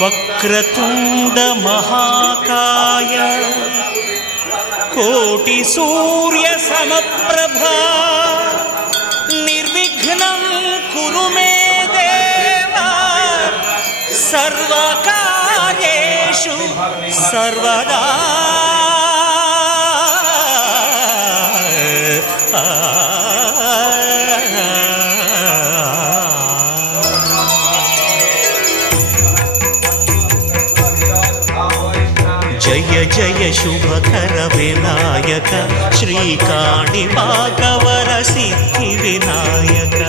వక్రతుండ మహాకాయ కోటి సూర్య సమప్రభా నిర్విఘ్నం కురు మే దేవా సర్వకార్యేషు సర్వదా. జయ జయ శుభకర వినాయక శ్రీకాణిపాకవర సిద్ధి వినాయక.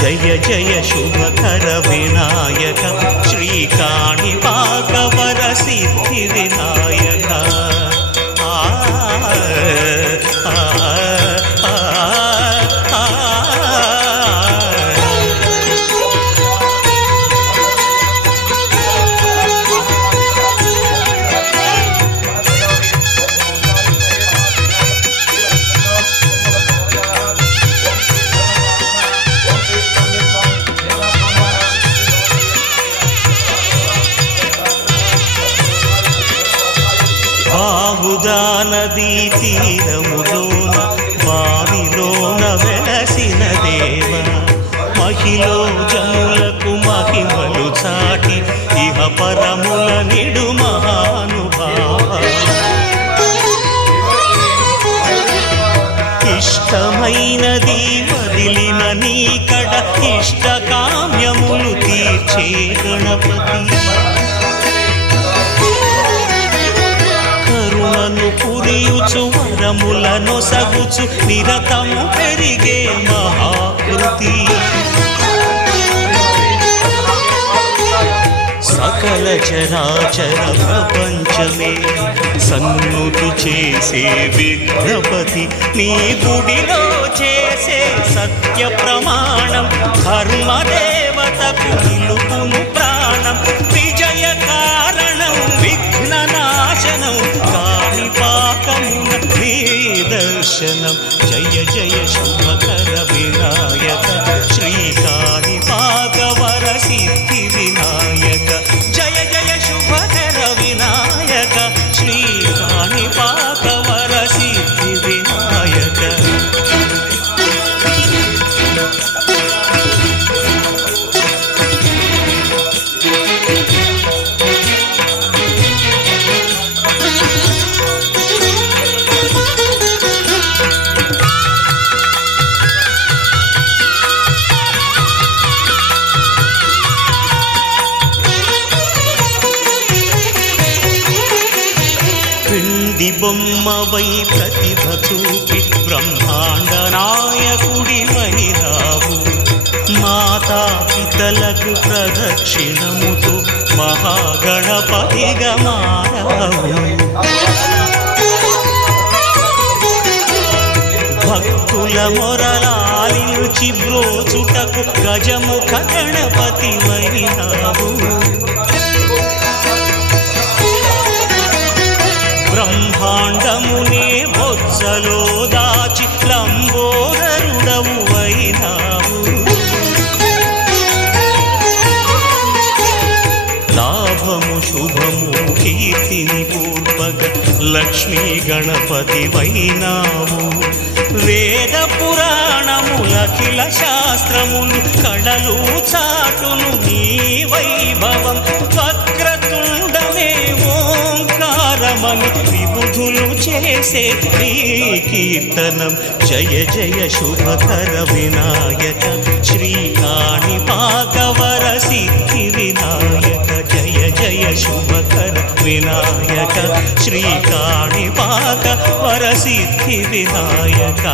జయ జయ శుభకర వినాయక శ్రీకాణిపాకవర సిద్ధి వినాయక. బాహుదా నదీ తీరములోన బావిలోన వెలసిన దేవ మహిలో జనులకు మహిమలు చాటి ఇహ పరముల నిడు మహానుభావ. ఇష్టమైనది వదిలిన నీకడ ఇష్ట కామ్యములు తీర్చే గణపతి. కరుణను పురియుచు వరములను సగుచు నిరతము పెరిగే మహాకృతి. సకల చరాచర ప్రపంచమే సన్నుతి చేసే విఘ్నపతి. నీ గుడిలో చేసే సత్య ప్రమాణం ధర్మదేవతకు నిలుపును ప్రాణం. విజయ కారణం విఘ్న నాశనం కాణిపాకమున నీ దర్శనం. జయ జయ శుభకర వినాయక శ్రీకాణిపాకవర సిద్ధి వినాయక. జయ జయ శుభకర వినాయక శ్రీకాణిపాకవర సిద్ధి వినాయక. పిండి బొమ్మవై ప్రతిభ చూపి బ్రహ్మాండ నాయకుడి వైరావు. మాతా పితలకు ప్రదక్షిణముతో మహాగణపతిగా మారావు. భక్తుల మొరలాలించి బ్రోచుటకు గజముఖ గణపతి వైరావు. బ్రహ్మాండమునే బొజ్జలో దాచి లంబోదరుడవు అయినావు. లాభము శుభము కీర్తిని పూర్వగ లక్ష్మీ గణపతి వైనావు. వేద పురాణములఖిల శాస్త్రములు కళలు చాటును నీ వైభవం. వక్రతుండమే ఓంకారమని విబుధులు చేసే నీ కీర్తనం. జయ జయ శుభకర వినాయక శ్రీకాణిపాకవర సిద్ధి వినాయక. జయ జయ శుభకర వినాయక శ్రీకాణిపాకవర సిద్ధి వినాయక.